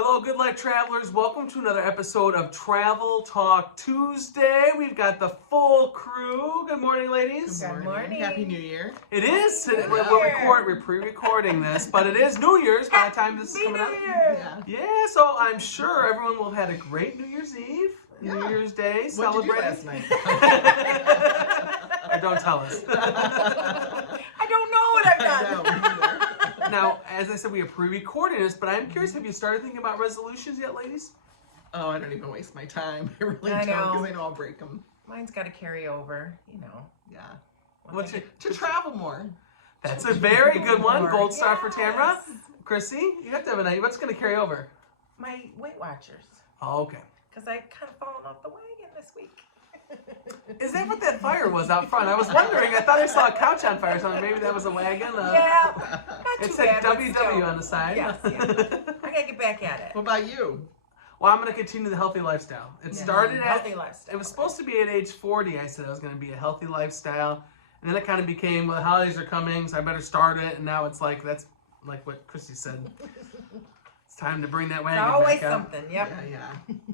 Hello, Good Life Travelers. Welcome to another episode of Travel Talk Tuesday. We've got the full crew. Good morning, ladies. Good morning. Happy New Year. It is. New We're pre-recording this, but it is New Year's by the time this is coming out. Yeah, so I'm sure everyone will have had a great New Year's Eve, New Year's Day, What did you do celebrating. last night? Don't tell us. I don't know what I've done. Now, as I said, we are pre-recording this, but I'm curious, have you started thinking about resolutions yet, ladies? Oh, I don't even waste my time. I really I don't, know. because I know I'll break them. Mine's got to carry over, you know. Yeah. What's your, To travel more. That's a very good one. More. Gold star for Tamra. Yes. Chrissy, you have to have an idea. What's going to carry over? My Weight Watchers. Oh, okay. Because I kind of fallen off the wagon this week. Is that what that fire was out front? I was wondering. I thought I saw a couch on fire or something. Maybe that was a wagon. Yeah. Not It too said bad, but WW still. on the side. Yes, yeah. I got to get back at it. What about you? Well, I'm going to continue the healthy lifestyle. It Yeah. started at, Healthy lifestyle. it was supposed to be at age 40. I said I was going to be a healthy lifestyle. And then it kind of became, well, the holidays are coming, so I better start it. And now it's like, that's like what Chrissy said. It's time to bring that wagon It's always back up. something, yep. Yeah.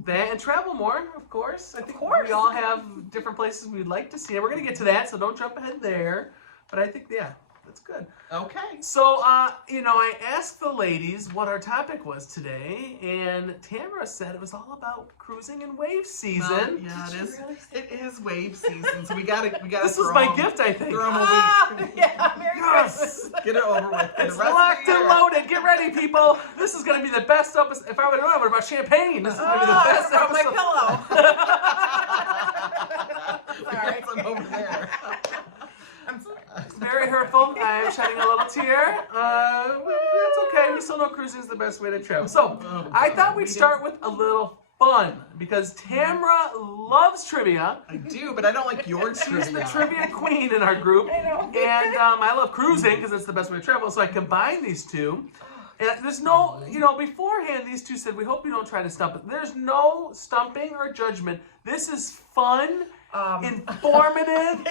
That and travel more, of course. I think course. we all have different places we'd like to see. And we're going to get to that, so don't jump ahead there. But I think, yeah, that's good. Okay. So, I asked the ladies what our topic was today, and Tamara said it was all about cruising and wave season. Well, yeah, it is wave season, so we gotta This throw was my 'em- gift, I think. Throw 'em a week. Yeah, Merry Yes! Christmas. Get it over with. For It's the rest locked of the and year. loaded. Get ready, people. This is going to be the best episode. If I would have known, I would have brought champagne. This is going to be the best I brought my episode. pillow. We got some over there. I'm sorry. It's very hurtful. I'm shedding a little tear. That's okay. We still know cruising is the best way to travel. So, I thought we'd start with a little fun because Tamra loves trivia. I do, but I don't like your She's the trivia. trivia queen in our group. I know. And I love cruising because it's the best way to travel. So I combined these two. And there's no, beforehand these two said, we hope you don't try to stump it. There's no stumping or judgment. This is fun, informative,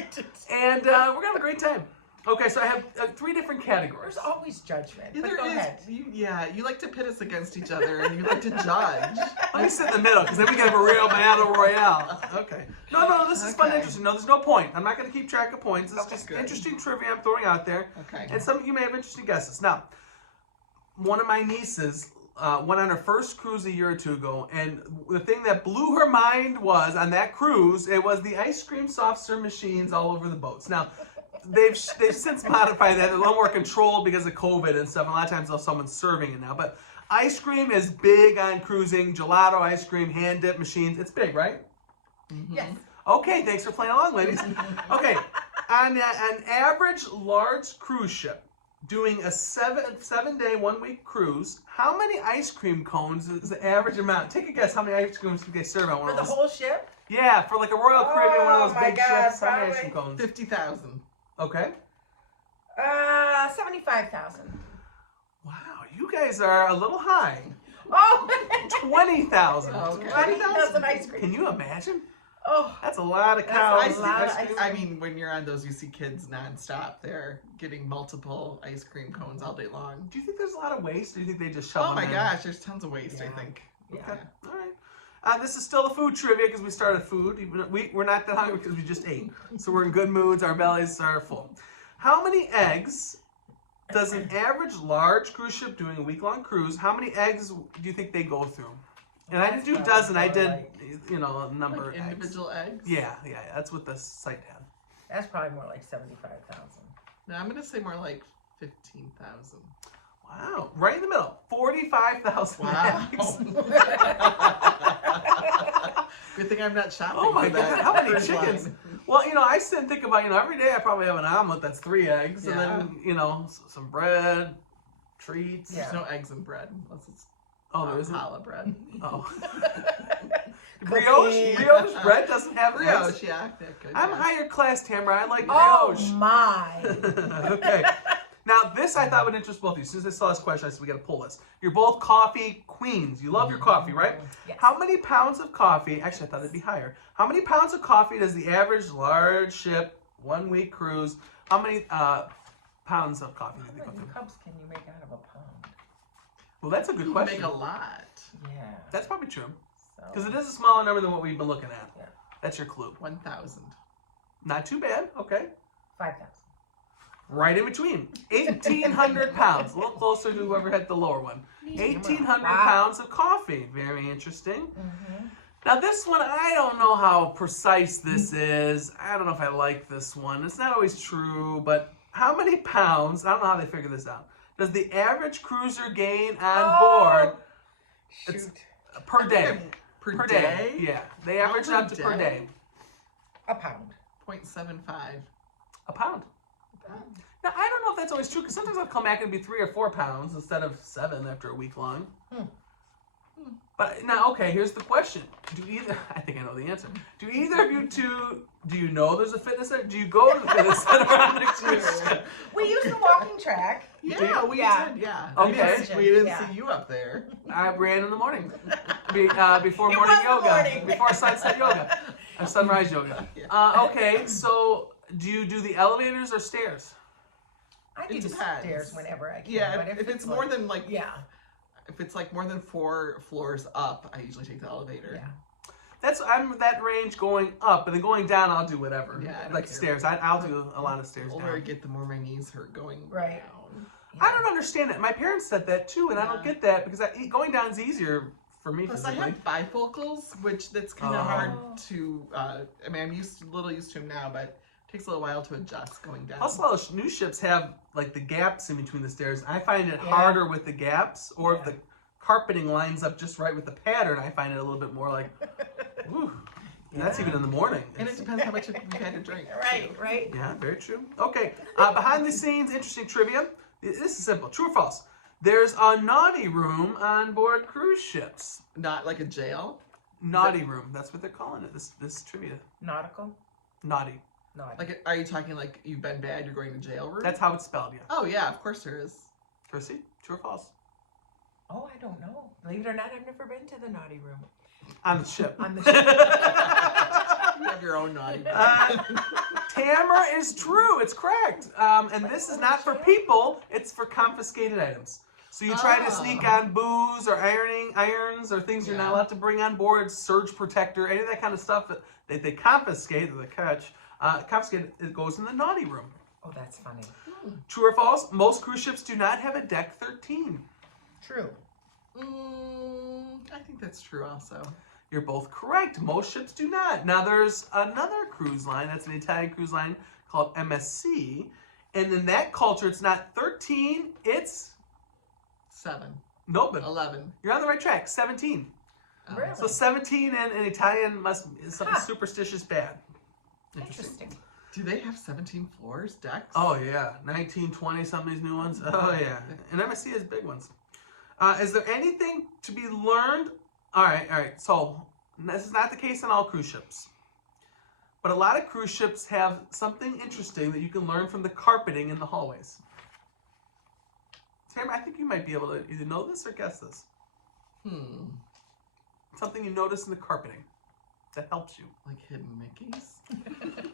and we're going to have a great time. Okay, so I have 3 different categories. There's always judgment. Yeah, but there go is. ahead. You like to pit us against each other, and you like to judge. Let me sit in the middle because then we can have a real battle royale. Okay. No, this is fun and Okay. interesting. No, there's no point. I'm not going to keep track of points. It's Okay, just good. interesting trivia I'm throwing out there. Okay. And some of you may have interesting guesses. Now, one of my nieces went on her first cruise a year or two ago, and the thing that blew her mind was, on that cruise, it was the ice cream soft serve machines all over the boats. Now, they've since modified that. They're a little more controlled because of COVID and stuff. And a lot of times, someone's serving it now. But ice cream is big on cruising. Gelato ice cream, hand dip machines. It's big, right? Yes. Okay, thanks for playing along, ladies. Okay, on an average large cruise ship doing a 7-day, 1-week cruise, how many ice cream cones is the average amount? Take a guess how many ice creams do they serve on one For of the those? whole ship? Yeah, for like a Royal Caribbean, one of Oh those my big God, ships. How many ice cream probably. cones? 50,000. Okay. 75,000. Wow, you guys are a little high. Oh! 20,000. Okay. 20,000 ice cream. Can you imagine? Oh. That's a lot of That's cows. a lot of Ice ice cream. I mean, when you're on those, you see kids nonstop. They're getting multiple ice cream cones all day long. Do you think there's a lot of waste, or do you think they just shove Oh them my in? gosh, there's tons of waste, Yeah. I think. Yeah. Okay. All right. This is still a food trivia because we started food. We're not that hungry because we just ate. So we're in good moods. Our bellies are full. How many eggs does an average large cruise ship doing a week-long cruise, how many eggs do you think they go through? And I didn't do That's dozen. I probably did, like- a number Like of eggs. individual eggs? Yeah. That's what the site had. That's probably more like 75,000. No, I'm going to say more like 15,000. Wow. Right in the middle. 45,000 Wow. eggs. Good thing I'm not shopping. Oh my for that God, how many cruise chickens? line. Well, I sit and think about, every day I probably have an omelet that's 3 eggs, and Yeah. then, some bread, treats. Yeah. There's no eggs in bread unless it's Oh, there isn't? challah bread. Oh. Cookies. Brioche bread doesn't have eggs. Brioche, yeah. That good, I'm yeah. higher class, Tamara. I like Oh brioche. my. Okay. Now, this I thought would interest both of you. Since I saw this question, I said we got to pull this. You're both coffee queens. You love your coffee, right? Yes. How many pounds of coffee? Actually, I thought it'd be higher. How many pounds of coffee does the average large ship 1-week cruise? How many pounds of coffee do How they go many through? cups can you make out of a pound? Well, that's a good You question. make a lot. Yeah. That's probably true. So. Because it is a smaller number than what we've been looking at. Yeah. That's your clue. 1,000. Not too bad. Okay. 5,000. Right in between. 1,800 pounds. A little closer to whoever had the lower one. 1,800 pounds of coffee. Very interesting. Mm-hmm. Now this one, I don't know how precise this is. I don't know if I like this one. It's not always true, but how many pounds, I don't know how they figure this out, does the average cruiser gain on board Shoot. per day? Per day? Yeah. They average it out to per day. A pound. 0.75. A pound. Now, I don't know if that's always true, because sometimes I'll come back and be 3 or 4 pounds instead of 7 after a week long. But now, okay, here's the question. I think I know the answer. Do either of you two, do you know there's a fitness center? Do you go to the fitness center on the cruise ship? We used the walking track. Yeah, we Yeah. did, yeah. Okay. We didn't Yeah. see you up there. I ran in the morning. Before It morning was the yoga. morning. Before sunset yoga. Sunrise yoga. Okay, so do you do the elevators or stairs? I do It the depends. stairs whenever I can. Yeah, but if it's more than like, yeah, if it's like more than 4 floors up, I usually take the elevator. yeah. I'm that range going up, and then going down, I'll do whatever. Yeah, I don't like care. stairs. I'll do a lot of stairs The older I down. get, the more my knees hurt going Right. down. I don't understand it. My parents said that too, and I don't get that because going down is easier for me Plus, I physically. have bifocals, which that's kind of hard to. I mean, I'm a little used to them now, but it takes a little while to adjust going down. Plus, a lot of new ships have like the gaps in between the stairs. I find it Yeah. harder with the gaps, or if Yeah. the carpeting lines up just right with the pattern. I find it a little bit more like, whew. And that's even in the morning. And it depends how much we've had to drink. Right, right. Yeah, very true. Okay, behind the scenes, interesting trivia. This is simple. True or false? There's a naughty room on board cruise ships. Not like a jail. Naughty room. That's what they're calling it. This trivia. Nautical? Naughty. No, I Like, are you talking like you've been bad, you're going to jail room? That's how it's spelled. Yeah. Oh yeah, of course there is. Kirsty, true or false? Oh, I don't know. Believe it or not, I've never been to the naughty room. On the ship. On the ship. You have your own naughty. Tamara is true. It's correct. And this is not for people. It's for confiscated items. So you try to sneak on booze or irons or things you're not allowed to bring on board, surge protector, any of that kind of stuff that they confiscate or they catch. Confiscate, it goes in the naughty room. Oh, that's funny. True or false? Most cruise ships do not have a deck 13. True. I think that's true also. You're both correct. Most ships do not. Now there's another cruise line, that's an Italian cruise line called MSC. And in that culture, it's not 13, it's 7. no, but 11. you're on the right track. 17. Oh. Really? So 17 in Italian is something superstitious bad. Interesting. Do they have 17 floors, decks? Oh yeah, 19, 20, some of these new ones. Oh yeah, and MSC has big ones. Is there anything to be learned? All right. So this is not the case on all cruise ships, but a lot of cruise ships have something interesting that you can learn from the carpeting in the hallways. Sam, I think you might be able to either know this or guess this. Something you notice in the carpeting that helps you. Like hidden Mickeys?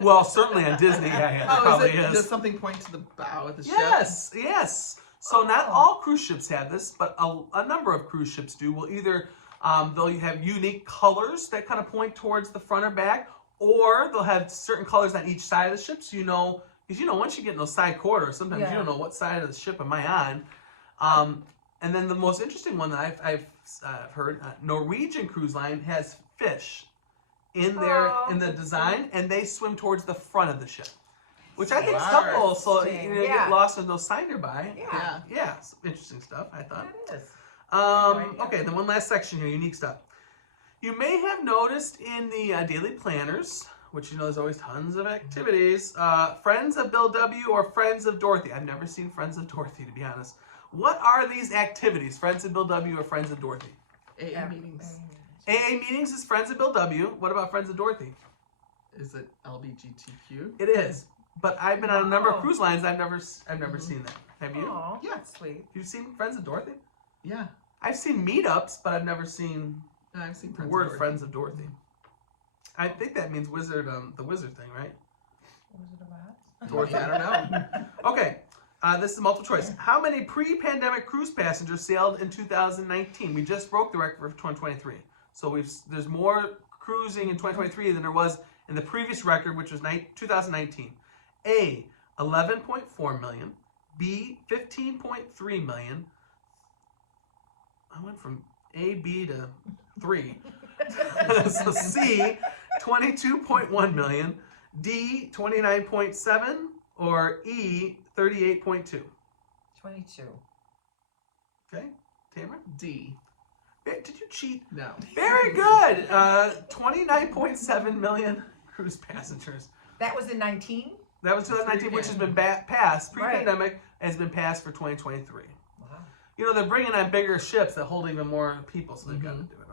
Well, certainly on Disney, yeah, there probably is. Does something point to the bow of the ship? Yes. So not all cruise ships have this, but a number of cruise ships do. Will either they'll have unique colors that kind of point towards the front or back, or they'll have certain colors on each side of the ship, so you know, because once you get in those side quarters, sometimes you don't know what side of the ship am I on. And then the most interesting one that I've heard, Norwegian Cruise Line has fish in the design, and they swim towards the front of the ship, which I think is helpful. So you get lost in those sign nearby. Yeah, some interesting stuff, I thought. That is. Okay, then one last section here, unique stuff. You may have noticed in the daily planners, which there's always tons of activities, Friends of Bill W. or Friends of Dorothy. I've never seen Friends of Dorothy, to be honest. What are these activities, Friends of Bill W. or Friends of Dorothy? AA meetings. AA meetings is Friends of Bill W. What about Friends of Dorothy? Is it LBGTQ? It is. But I've been on a number of cruise lines. I've never seen that. Have you? Oh, Yeah. that's sweet. You've seen Friends of Dorothy? Yeah. I've seen meetups, but I've never seen No, I've seen the Friends word of Dorothy. Friends of Dorothy. I think that means wizard, the wizard thing, right? What was it about? Dorothy, I don't know. Okay, This is multiple choice. How many pre-pandemic cruise passengers sailed in 2019? We just broke the record for 2023. So there's more cruising in 2023 than there was in the previous record, which was 2019. A, 11.4 million. B, 15.3 million. I went from A, B to 3. So C, 22.1 million. D, 29.7. Or E, 38.2. 22. Okay, Tamara? D. Did you cheat? No. Very good. 29.7 million cruise passengers. That was in 19? That was 2019, which has been passed. Pre-pandemic has been passed for 2023. Wow. You know, they're bringing on bigger ships that hold even more people, so they've got to do it.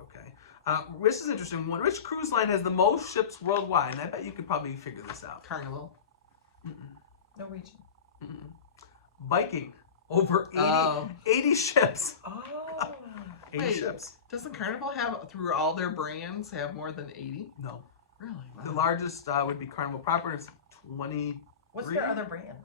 Okay. This is interesting. Which cruise line has the most ships worldwide? And I bet you could probably figure this out. Carnival. Norwegian. Viking. Over 80 ships. Oh. 80 Wait, ships. Doesn't Carnival have, through all their brands, have more than 80? No. Really? Wow. The largest would be Carnival proper. It's 20. What's their other brand?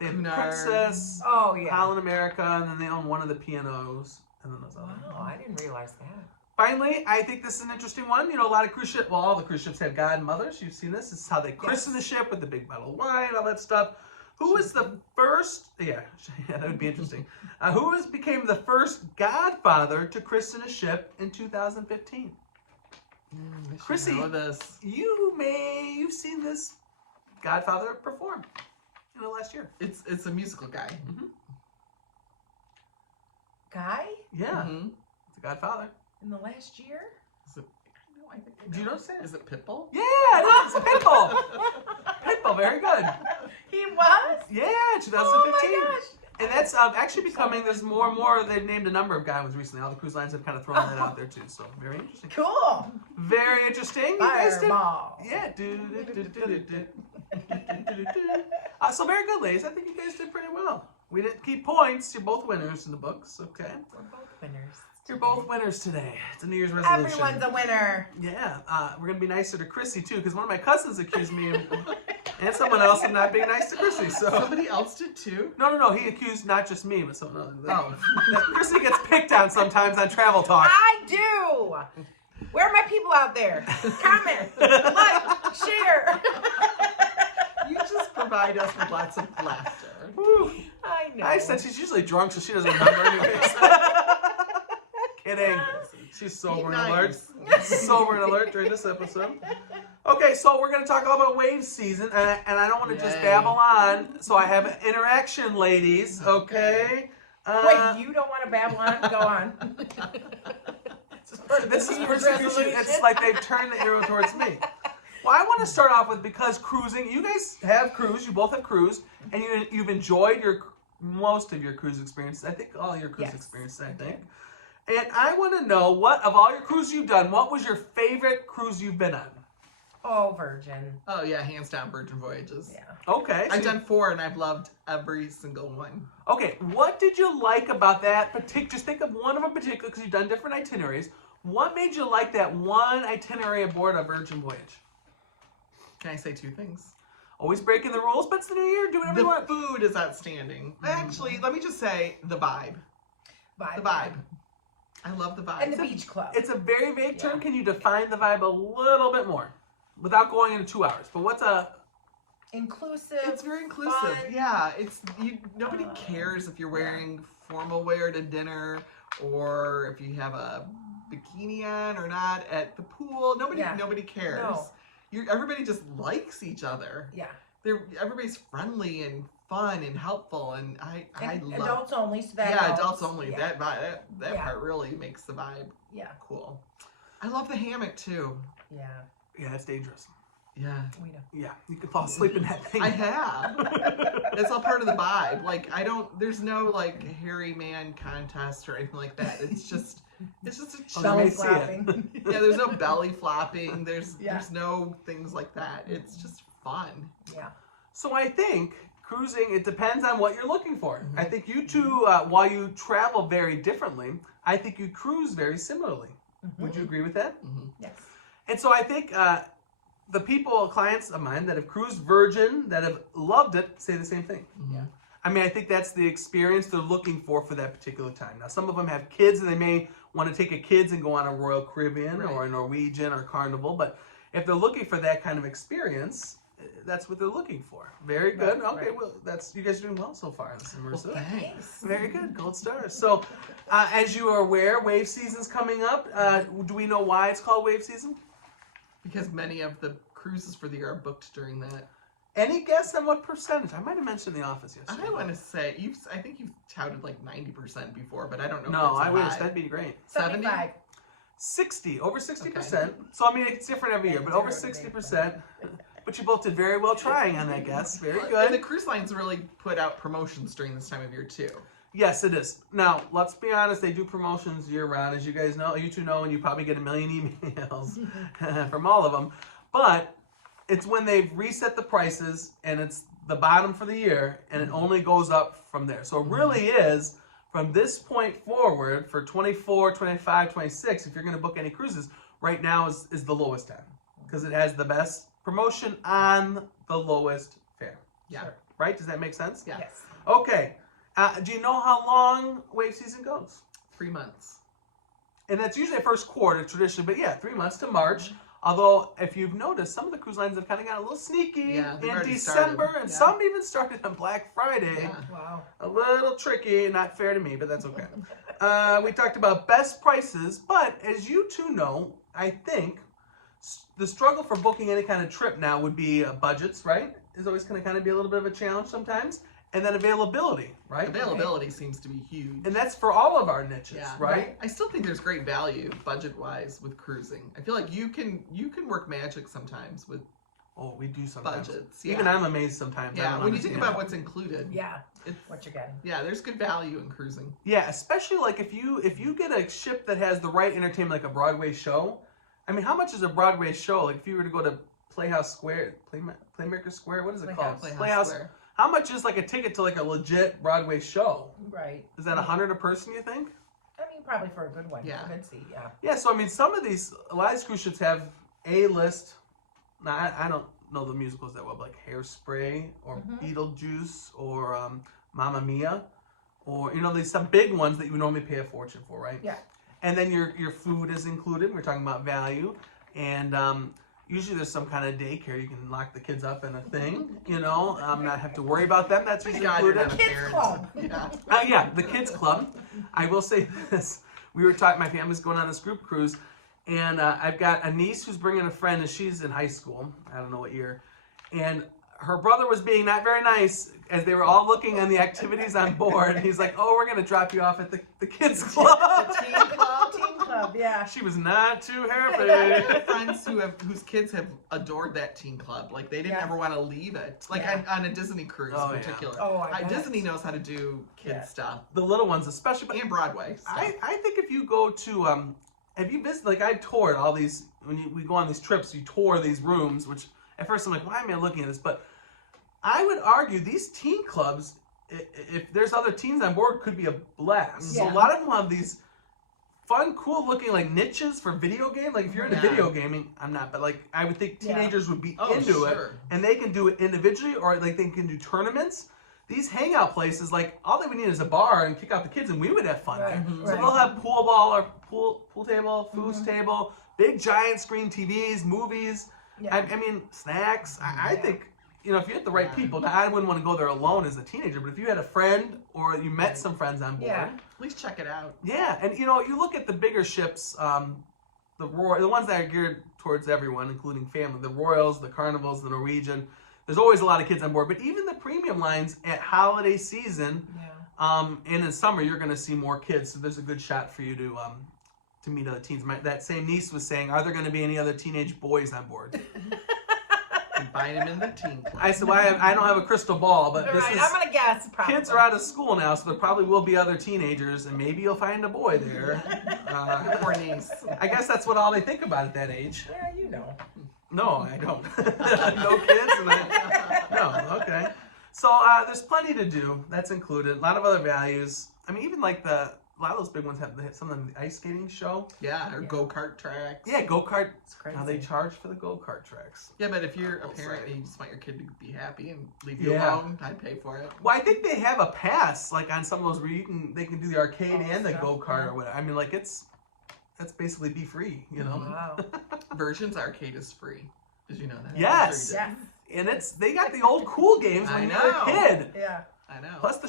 They have Cunard. Princess, Oh, yeah. Holland America, and then they own one of the P&Os, and then those other. Wow, I didn't realize that. Finally, I think this is an interesting one. You know, a lot of cruise ships, well, all the cruise ships have godmothers. You've seen this. This is how they christen the ship with the big bottle of wine, all that stuff. Who was the first, yeah, that would be interesting. Who became the first godfather to christen a ship in 2015? Chrissy, know this. you've seen this godfather perform in the last year. It's a musical guy. Guy? Yeah, Mm-hmm. it's a godfather. In the last year? Is it? No, I think I know. Do you know that? Is it Pitbull? Yeah, it is Pitbull. Pitbull, very good. He was? Yeah, 2015. Oh my gosh. And that's actually becoming, there's more and more, they've named a number of guys recently. All the cruise lines have kind of thrown that out there too, so very interesting. Cool. Very interesting. You guys did, Fireball. yeah. So very good, ladies. I think you guys did pretty well. We didn't keep points. You're both winners in the books, okay? We're both winners. You're both winners today. It's a New Year's resolution. Everyone's a winner. Yeah, we're gonna be nicer to Chrissy too, because one of my cousins accused me and someone else of not being nice to Chrissy. So Somebody else did too? no. He accused not just me, but someone else. That Chrissy gets picked on sometimes on Travel Talk. I do. Where are my people out there? Comment, like, share. You just provide us with lots of laughter. Whew. I know. I said she's usually drunk, so she doesn't remember anyways. Kidding. She's sober and alert. Sober and alert during this episode. Okay, so we're going to talk all about wave season, and I don't want to just babble on, so I have an interaction, ladies, okay? Wait, you don't want to babble on? Go on. This is persecution. It's like they've turned the arrow towards me. Well, I want to start off with, because cruising, you guys have cruised, you both have cruised, and you've enjoyed most of your cruise experiences. I think all your cruise experiences, I think. And I want to know, what of all your cruises you've done, what was your favorite cruise you've been on? Oh, Virgin. Oh yeah, hands down Virgin Voyages. Yeah. Okay. I've done 4 and I've loved every single one. Okay, what did you like about that particular, just think of one of them in particular, because you've done different itineraries. What made you like that one itinerary aboard a Virgin voyage? Can I say 2 things? Always breaking the rules, but it's the new year, do whatever you want. The food is outstanding. Actually, let me just say the vibe. Vibe. The vibe. I love the vibe. And the beach club. It's a very vague term. Can you define the vibe a little bit more? Without going into 2 hours. But what's a... Inclusive. It's very inclusive. Fun. Yeah, nobody cares if you're wearing formal wear to dinner or if you have a bikini on or not at the pool. Nobody cares. No. Everybody just likes each other. Yeah. Everybody's friendly and fun and helpful, and I love adults only. So that helps. helps. Adults only. Yeah. That part really makes the vibe cool. I love the hammock too. Yeah. Yeah, it's dangerous. Yeah. We know. Yeah, you can fall asleep in that thing. I have. It's all part of the vibe. Like there's no like hairy man contest or anything like that. It's just a chill. Belly flapping. Yeah, there's no belly flopping. There's no things like that. It's just fun. Yeah. So I think cruising, it depends on what you're looking for. I think you two, while you travel very differently, I think you cruise very similarly. Would you agree with that? Yes. And so I think the clients of mine that have cruised Virgin, that have loved it, say the same thing. Yeah. I mean, I think that's the experience they're looking for that particular time. Now, some of them have kids, and they may want to take a kids and go on a Royal Caribbean or a Norwegian or Carnival. But if they're looking for that kind of experience, that's what they're looking for. Very good. Okay, well, you guys are doing well so far in this immersive. Well, thanks. Very good. Gold stars. So, as you are aware, wave season's coming up. Do we know why it's called wave season? Because many of the cruises for the year are booked during that. Any guess on what percentage? I might have mentioned in the office yesterday. I want to say I think you've touted like 90% before, but I don't know. No, if it's I wish high. that'd be great. 75. 60, over 60%. Okay. So I mean, it's different every year, but over 60%. But you both did very well trying on that guess. Very And good. the cruise lines really put out promotions during this time of year too. Yes, it is. Now, let's be honest, they do promotions year round, as you guys know. You two know, and you probably get a million emails from all of them. But it's when they've reset the prices, and it's the bottom for the year, and it only goes up from there. So it really is, from this point forward, for 24, 25, 26, if you're going to book any cruises, right now is the lowest time. Because it has the best promotion on the lowest fare. Yeah. Sure. Right? Does that make sense? Yeah. Yes. Okay. Do you know how long wave season goes? 3 months. And that's usually first quarter traditionally, but yeah, 3 months to March. Although, if you've noticed, some of the cruise lines have kind of got a little sneaky they've in already December, started. and Yeah. some even started on Black Friday. Yeah. Wow. A little tricky, not fair to me, but that's okay. We talked about best prices, but as you two know, I think the struggle for booking any kind of trip now would be budgets, right? Is always going to kind of be a little bit of a challenge sometimes. And then availability, right? Availability seems to be huge. And that's for all of our niches, Yeah. right? I still think there's great value budget-wise with cruising. I feel like you can work magic sometimes with Oh, we do sometimes. budgets. Even I'm amazed sometimes. I Yeah, don't when you think understand about it. what's included. Yeah. It's, What you're getting. yeah, there's good value in cruising. Yeah, especially like if you get a ship that has the right entertainment, like a Broadway show. I mean, how much is a Broadway show? Like if you were to go to Playhouse Square, Playmaker Square, what is it called? Playhouse Square. How much is like a ticket to like a legit Broadway show? Right. Is that $100 a person, you think? I mean, probably for a good one. Yeah. A good seat, yeah. Yeah, so I mean, a lot of these cruise ships have A-list. Now, I don't know the musicals that well, but like Hairspray or Beetlejuice or Mamma Mia, or there's some big ones that you would normally pay a fortune for, right? Yeah. And then your food is included. We're talking about value, and usually there's some kind of daycare. You can lock the kids up in a thing, not have to worry about them. That's usually God, you're included. not a Kids parent. club. Yeah. Yeah, the kids club. I will say this: we were talking. My family's going on this group cruise, and I've got a niece who's bringing a friend, and she's in high school. I don't know what year, and her brother was being not very nice as they were all looking on the activities on board. And he's like, "Oh, we're gonna drop you off at the kids club." The teen club. Teen club, yeah. She was not too I happy. have friends whose kids have adored that teen club. Like they didn't Yeah. ever want to leave it. Like Yeah. on a Disney cruise Oh, in yeah. particular. Oh, I bet. Disney knows how to do kids Yeah. stuff The little ones, especially. But and Broadway stuff. I think if you go to have you visited? Like I toured all these we go on these trips. You tour these rooms, which at first I'm like, why am I looking at this? But I would argue these teen clubs, if there's other teens on board, could be a blast. So Yeah. a lot of them have these fun, cool looking like niches for video game. Like if you're into Yeah. video gaming, I'm not, but like I would think teenagers would be Oh, into it, sure. and they can do it individually or like they can do tournaments. These hangout places, like all they would need is a bar and kick out the kids, and we would have fun there. Right, So right. they'll have pool ball or pool table, foos table, big giant screen TVs, movies. Yeah. I mean, snacks. I Yeah. think, if you had the right people, now I wouldn't want to go there alone as a teenager, but if you had a friend or you met some friends on board. Yeah. At least check it out. Yeah, and you look at the bigger ships, the ones that are geared towards everyone, including family, the Royals, the Carnivals, the Norwegian. There's always a lot of kids on board, but even the premium lines at holiday season, Yeah. and in summer, you're going to see more kids. So there's a good shot for you to meet other teens. That same niece was saying, "Are there going to be any other teenage boys on board?" Invite them in the teen club. I said, "Well, I don't have a crystal ball, but All this right, is." I'm gonna guess. Probably. Kids are out of school now, so there probably will be other teenagers, and maybe you'll find a boy there. Poor niece. I guess that's what all they think about at that age. Yeah, you know. No, I don't. No kids? No, okay. So there's plenty to do. That's included. A lot of other values. I mean, even like the a lot of those big ones have some of them the ice skating show. Yeah, or go-kart tracks. Yeah, go-kart. It's crazy. Now they charge for the go-kart tracks. Yeah, but if you're a parent and you just want your kid to be happy and leave you alone, I'd pay for it. Well, I think they have a pass, like on some of those where they can do the arcade and the stuff, go-kart or whatever. I mean, like that's basically be free, you know? Wow. Versions arcade is free. Did you know that? Yes. Yeah. And they got the old cool games when you were a kid. Yeah. I know. Plus the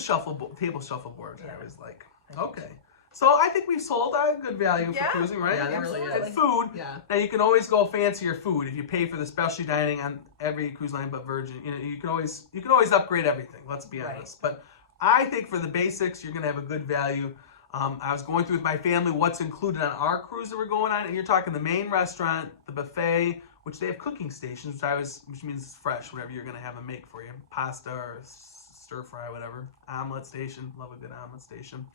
table shuffleboard. Yeah. I was like, okay. So I think we've sold a good value for cruising, right? Yeah, that really is. And food. Yeah. Now you can always go fancier food if you pay for the specialty dining on every cruise line but Virgin. You know, you can always upgrade everything. Let's be honest. But I think for the basics, you're gonna have a good value. I was going through with my family what's included on our cruise that we're going on, and you're talking the main restaurant, the buffet, which they have cooking stations, which means it's fresh, whatever you're gonna have them make for you, pasta or stir fry, whatever. Omelet station, love a good omelet station.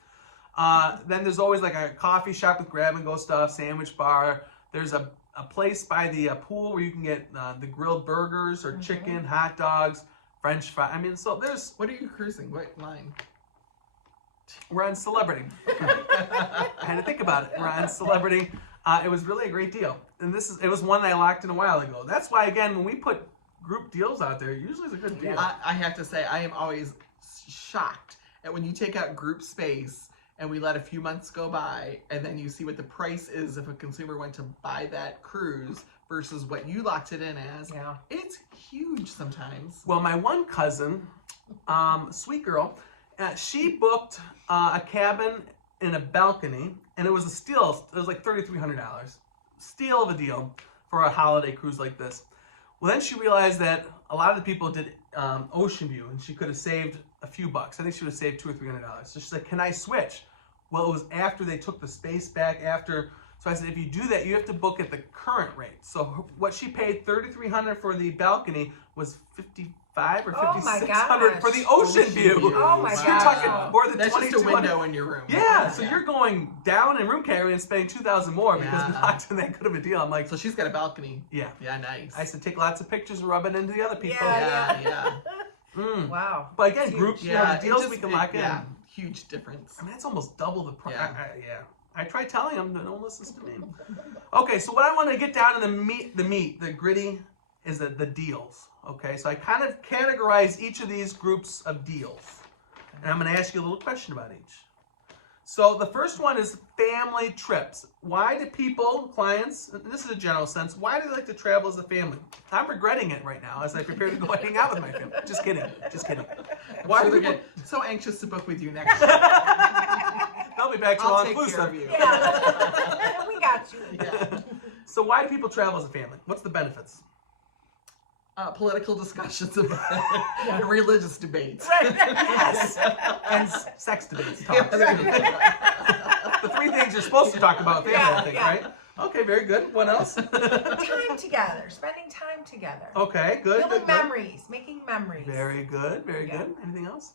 Then there's always like a coffee shop with grab and go stuff, sandwich bar. There's a place by the pool where you can get the grilled burgers or chicken, hot dogs, French fries. I mean, so there's. What are you cruising? What line? We're on Celebrity. I had to think about it. We're on Celebrity. It was really a great deal, and it was one I locked in a while ago. That's why, again, when we put group deals out there, usually it's a good deal. I have to say, I am always shocked at when you take out group space and we let a few months go by, and then you see what the price is if a consumer went to buy that cruise versus what you locked it in as. Yeah. It's huge sometimes. Well, my one cousin, sweet girl, she booked a cabin in a balcony, and it was a steal. It was like $3,300. Steal of a deal for a holiday cruise like this. Well, then she realized that a lot of the people did ocean view, and she could have saved a few bucks. I think she would have saved $200 or $300. So she's like, "Can I switch?" Well, it was after they took the space back. So I said, if you do that, you have to book at the current rate. So what she paid $3,300 for the balcony was $5,500 or $5,600 for the ocean view. Oh my So you're talking more than That's just a $2,200. window in your room. Yeah, so you're going down in room carry and spending $2,000 more because we Yeah. locked in that good of a deal. I'm like, So she's got a balcony. yeah. Yeah, nice. I said, take lots of pictures and rub it into the other people. Yeah. Wow. But again, Huge. group Yeah, the deals it we just- can lock in. Yeah, huge difference. I mean, that's almost double the price. Yeah. I try telling them, but no one listens to me. Okay, so what I want to get down to the gritty, is the deals. Okay, so I kind of categorize each of these groups of deals. And I'm going to ask you a little question about each. So the first one is family trips. Why do clients, and this is a general sense, why do they like to travel as a family? I'm regretting it right now as I prepare to go hang out with my family. Just kidding. Why do they people... get so anxious to book with you next year? They'll be back to I'll all take care inclusive. of you. Yeah. We got you. Yeah. So why do people travel as a family? What's the benefits? Political discussions about it, and religious debates. Yes. And sex debates. Talk. The three things you're supposed to talk about with family, I think, right? Okay, very good. What else? Time together. Spending time together. Okay, good. Building good. memories. Making memories. Very good. Very Yeah. good. Anything else?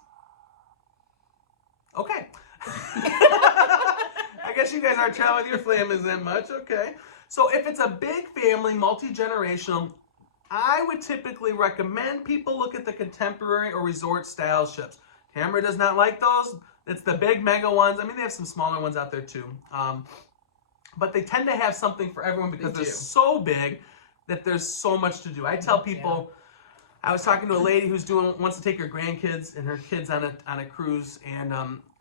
Okay. I guess you guys aren't traveling with your families that much. Okay. So if it's a big family, multi-generational, I would typically recommend people look at the contemporary or resort style ships. Tamara does not like those. It's the big mega ones. I mean, they have some smaller ones out there too. But they tend to have something for everyone because they're so big that there's so much to do. I tell people, I was talking to a lady who's wants to take her grandkids and her kids on a cruise, and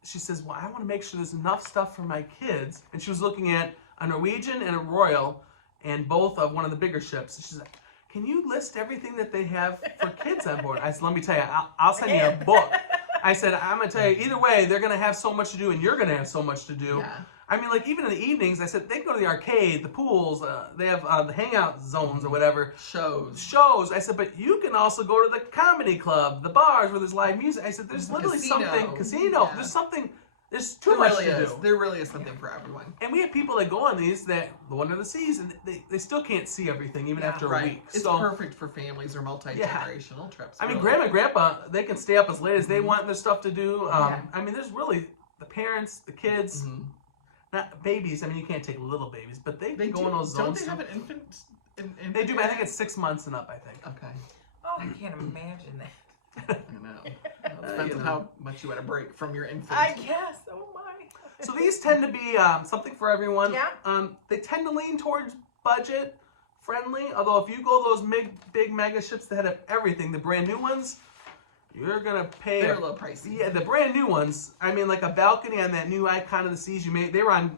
she says, well, I want to make sure there's enough stuff for my kids. And she was looking at a Norwegian and a Royal, and both of one of the bigger ships. And she's like, can you list everything that they have for kids on board? I said, let me tell you, I'll send you a book. I said, I'm going to tell you, either way, they're going to have so much to do, and you're going to have so much to do. Yeah. I mean, like, even in the evenings, I said, they can go to the arcade, the pools, they have the hangout zones or whatever. Shows. I said, but you can also go to the comedy club, the bars where there's live music. I said, there's literally casino. Yeah. There's too much to do. There really is something for everyone. And we have people that go on these that go under the seas, and they still can't see everything, even after a week. It's perfect for families or multi-generational trips. I mean, Grandma and Grandpa, they can stay up as late as they want and there's stuff to do. I mean, there's really the parents, the kids, not babies. I mean, you can't take little babies, but they go in those zones. Don't they have an infant? They do, but I think it's 6 months and up, I think. Okay. Oh, I can't imagine that. I know. It depends on how much you want to break from your infant. I guess. Oh my. So these tend to be something for everyone. Yeah. They tend to lean towards budget friendly. Although if you go those big mega ships that have everything, the brand new ones, you're gonna pay. They're a little pricey. Yeah, the brand new ones. I mean, like a balcony on that new Icon of the Seas you made. They were on.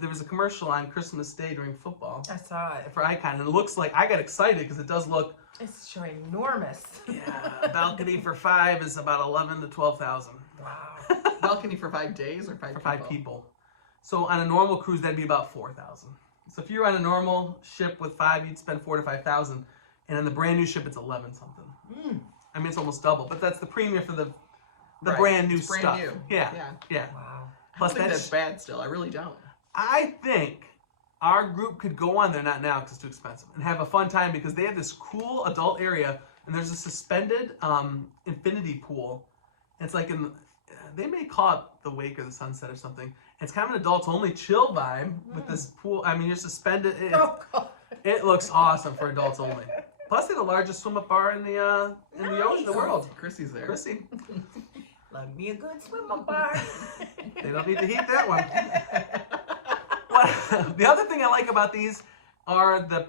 There was a commercial on Christmas Day during football I saw it. for Icon, and it looks like I got excited because it does look. It's sure enormous. Yeah, a balcony for 5 is about 11 to 12,000 Wow. Balcony for 5 days or 5 for people? 5 people. So on a normal cruise, that'd be about 4,000. So if you're on a normal ship with 5, you'd spend 4,000 to 5,000, and on the brand new ship, it's 11 something. Mm. I mean, it's almost double, but that's the premium for the Right. brand new It's brand stuff. new. Yeah, Yeah. yeah. Wow. I Plus don't think that's that's bad still. I really don't. I think our group could go on there, not now because it's too expensive, and have a fun time because they have this cool adult area and there's a suspended infinity pool. It's like they may call it the wake or the sunset or something. It's kind of an adults only chill vibe with this pool. I mean, you're suspended. Oh, God. It looks awesome for adults only. Plus, they're the largest swim-up bar in the ocean, the world. Chrissy's there. Chrissy, Love me a good swim up bar. they don't need to heat that one. The other thing I like about these are they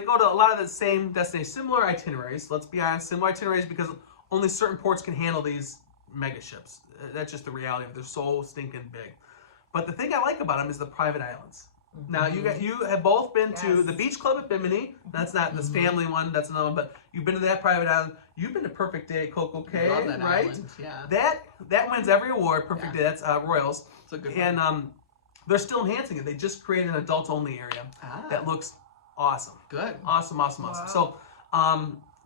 go to a lot of the same destinations, similar itineraries. Let's be honest, similar itineraries because only certain ports can handle these mega ships. That's just the reality of it. They're so stinking big. But the thing I like about them is the private islands. Now you have both been to Yes. the Beach Club at Bimini. That's not this family one. That's another one. But you've been to that private island. You've been to Perfect Day at Coco Cay, Love that right? island. Yeah. That wins every award. Perfect Yeah. Day. That's Royals. It's a good one. And they're still enhancing it. They just created an adults only area that looks awesome. Good. Awesome. Wow. So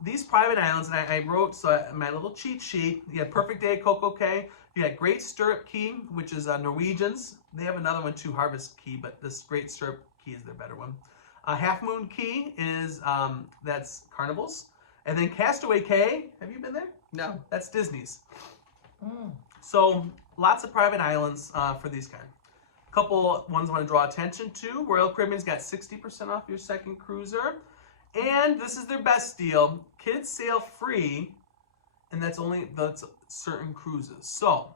these private islands, and I wrote my little cheat sheet. You had Perfect Day at Coco Cay. You had Great Stirrup Key, which is Norwegians. They have another one too, Harvest Key, but this Great Stirrup Key is their better one. Half Moon Key is that's Carnival's, and then Castaway Cay. Have you been there? No. That's Disney's. Mm. So lots of private islands for these kind. A couple ones I want to draw attention to. Royal Caribbean's got 60% off your second cruiser, and this is their best deal. Kids sail free, and that's certain cruises. So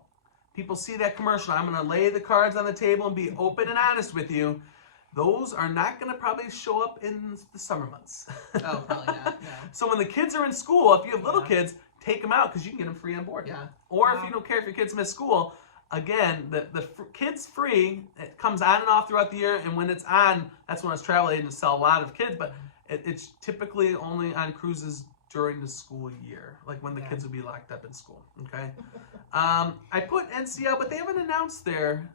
people see that commercial. I'm going to lay the cards on the table and be open and honest with you. Those are not going to probably show up in the summer months. Oh, probably not. No. So when the kids are in school, if you have little kids, take them out because you can get them free on board. Yeah. Or if you don't care if your kids miss school, again, the kids free. It comes on and off throughout the year, and when it's on, that's when us travel agents sell a lot of kids. But it's typically only on cruises during the school year, like when the kids will be locked up in school. Okay. I put NCL, but they haven't announced their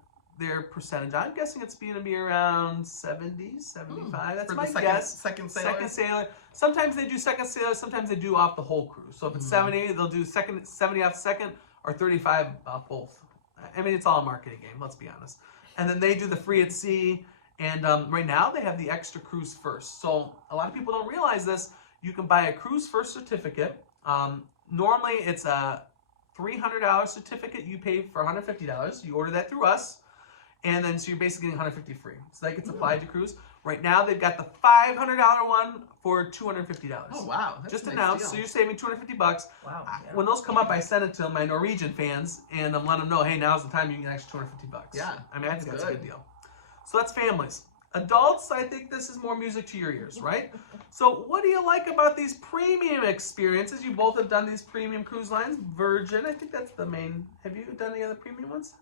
percentage. I'm guessing it's going to be around 70, 75. That's For my the guess. second sailor? Second sailor. Sometimes they do second sailor. Sometimes they do off the whole cruise. So if it's 70, they'll do 70 off the second or 35 off both. I mean, it's all a marketing game. Let's be honest. And then they do the free at sea. And right now they have the extra cruise first. So a lot of people don't realize this. You can buy a cruise first certificate. Normally it's a $300 certificate. You pay for $150. You order that through us. And then so you're basically getting $150 free. So that gets applied to cruise. Right now they've got the $500 one for $250. Oh, wow. That's Just a nice announced, deal. so you're saving $250. Wow. When those come up, I send it to my Norwegian fans, and I'm letting them know, hey, now's the time you can get an extra $250. Yeah, I mean, I think that's a good. good deal. So that's families. Adults, I think this is more music to your ears, right? So what do you like about these premium experiences? You both have done these premium cruise lines. Virgin, I think that's the main. Have you done any other premium ones?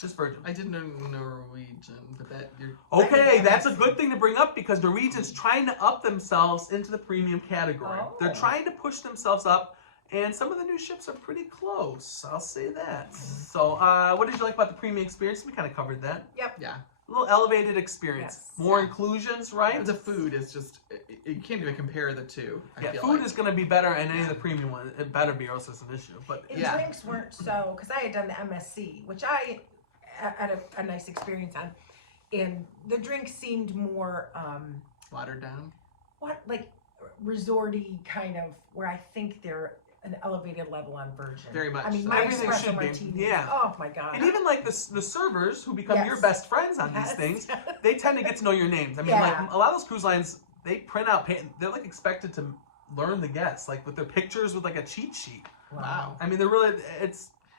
Just Virgin. I did know Norwegian, but you're... Okay, that's a good thing to bring up because Norwegian's trying to up themselves into the premium category. Oh. They're trying to push themselves up, and some of the new ships are pretty close. I'll say that. So, what did you like about the premium experience? We kind of covered that. Yep. Yeah. A little elevated experience. Yes. More inclusions, right? The food is just... You can't even compare the two, I feel food like. is going to be better in any of the premium ones. It better be, or else it's an issue. But And Yeah. drinks weren't so, because I had done the MSC, which I had a nice experience on, and the drinks seemed more, Watered down. like resorty kind of, where I think they're an elevated level on Virgin. Very much I mean, so. my Everything espresso should be. martini. Yeah. Oh my god. and even like the servers who become Yes. your best friends on Yes. these things, they tend to get to know your names. I mean, Yeah. like a lot of those cruise lines, they print out, they're like expected to learn the guests, like with their pictures with like a cheat sheet. Wow. I mean, they're really,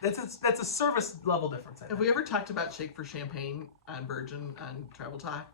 That's a service level difference. I Have think. we ever talked about Shake for Champagne on Virgin on Travel Talk?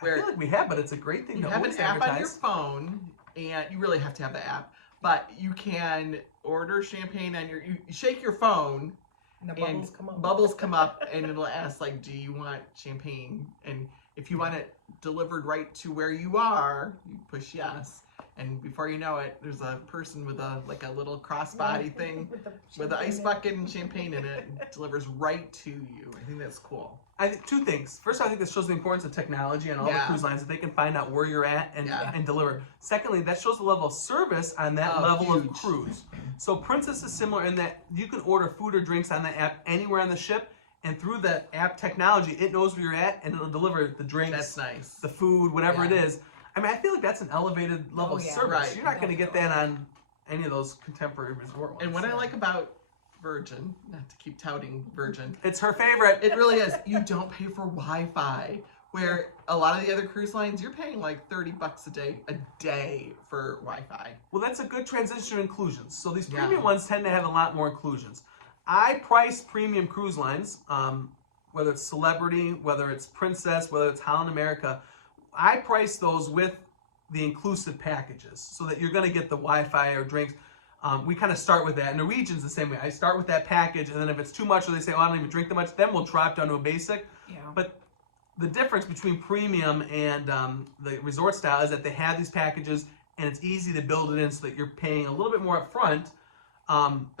I feel like we have, but it's a great thing You to have an always app on your advertise. phone, and you really have to have the app. But you can order champagne on you shake your phone, And the and bubbles come up. and it'll ask like, do you want champagne? And if you want it delivered right to where you are, you push yes. And before you know it, there's a person with a little crossbody thing with an ice bucket and champagne in it, and delivers right to you. I think that's cool. I think two things. First, I think this shows the importance of technology on all the Yeah. cruise lines that they can find out where you're at Yeah. and deliver. Secondly, that shows the level of service on that Oh, level of huge. cruise. So Princess is similar in that you can order food or drinks on the app anywhere on the ship, and through that app technology, it knows where you're at and it'll deliver the drinks, That's nice. the food, whatever Yeah. it is. I mean, I feel like that's an elevated level Oh, of yeah. service. Right. You're not going to get that on any of those contemporary resort ones. And what I like about Virgin, not to keep touting Virgin, It's her favorite. it really is. You don't pay for Wi-Fi, where a lot of the other cruise lines, you're paying like $30 a day for Wi-Fi. Well, that's a good transition to inclusions. So these Yeah. premium ones tend to have a lot more inclusions. I price premium cruise lines, whether it's Celebrity, whether it's Princess, whether it's Holland America. I price those with the inclusive packages so that you're going to get the Wi-Fi or drinks. We kind of start with that. Norwegian's the same way. I start with that package, and then if it's too much or they say, oh, I don't even drink that much, then we'll drop down to a basic. Yeah. But the difference between premium and the resort style is that they have these packages, and it's easy to build it in so that you're paying a little bit more up front. But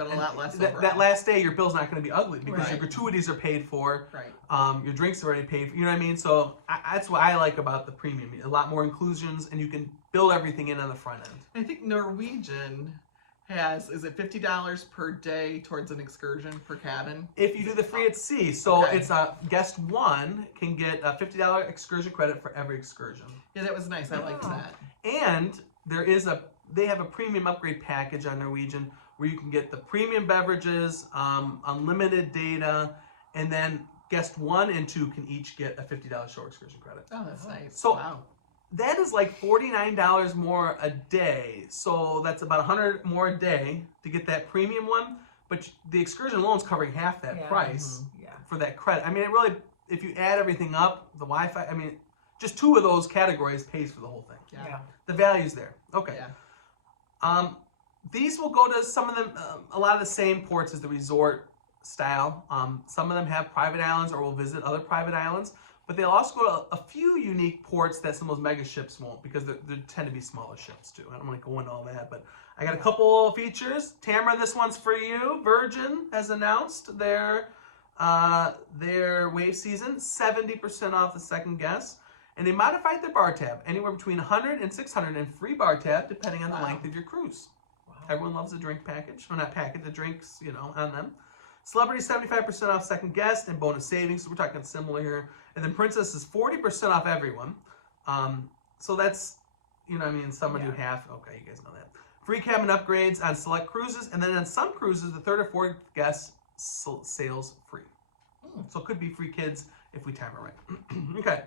a and lot less that overall. last day, your bill's not going to be ugly because Right. your gratuities are paid for. Right. Your drinks are already paid for. You know what I mean? So that's what I like about the premium. A lot more inclusions, and you can build everything in on the front end. I think Norwegian is it $50 per day towards an excursion per cabin? If you do the free at sea, so Okay. it's guest one can get a $50 excursion credit for every excursion. Yeah, that was nice. I liked Oh. that. And they have a premium upgrade package on Norwegian where you can get the premium beverages, unlimited data, and then guest 1 and 2 can each get a $50 shore excursion credit. Oh, that's nice. So- wow. That is like $49 more a day. So that's about $100 more a day to get that premium one. But the excursion alone is covering half that Yeah. price Yeah. for that credit. I mean, it really, if you add everything up, the Wi-Fi, I mean, just 2 of those categories pays for the whole thing. Yeah. The value's there. Okay. Yeah. These will go to some of them, a lot of the same ports as the resort style. Some of them have private islands or will visit other private islands, but they'll also go to a few unique ports that some of those mega ships won't because they tend to be smaller ships too. I don't want to go into all that, but I got a couple features. Tamara, this one's for you. Virgin has announced their wave season, 70% off the second guest. And they modified their bar tab, anywhere between 100 and 600 and free bar tab, depending on the Wow. length of your cruise. Wow. Everyone loves a drink package. Well, not package, the drinks, on them. Celebrity, 75% off second guest and bonus savings. So we're talking similar here. And then Princess is 40% off everyone. So that's, some do half. Okay, you guys know that. Free cabin upgrades on select cruises. And then on some cruises, the third or fourth guest sails free. So it could be free kids if we time it right. Okay.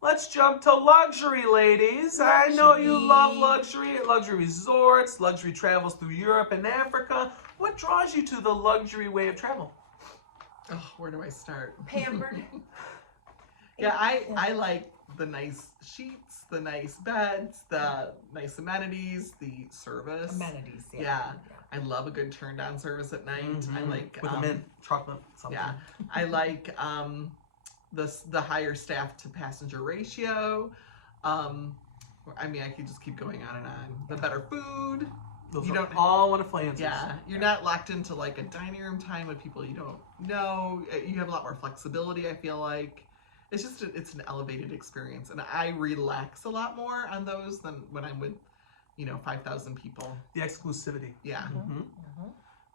Let's jump to luxury, ladies. I know you love luxury resorts, luxury travels through Europe and Africa. What draws you to the luxury way of travel? Oh, where do I start? Pampered. Yeah, I like the nice sheets, the nice beds, the nice amenities, the service. Amenities. Yeah. I love a good turn down service at night. I like with a mint chocolate something. Yeah, I like the higher staff to passenger ratio. I mean, I could just keep going on and on. The better food. Those You are don't- all wonderful answers. Yeah, you're not locked into like a dining room time with people you don't know. You have a lot more flexibility, I feel like. It's just, it's an elevated experience. And I relax a lot more on those than when I'm with, 5,000 people. The exclusivity. Yeah.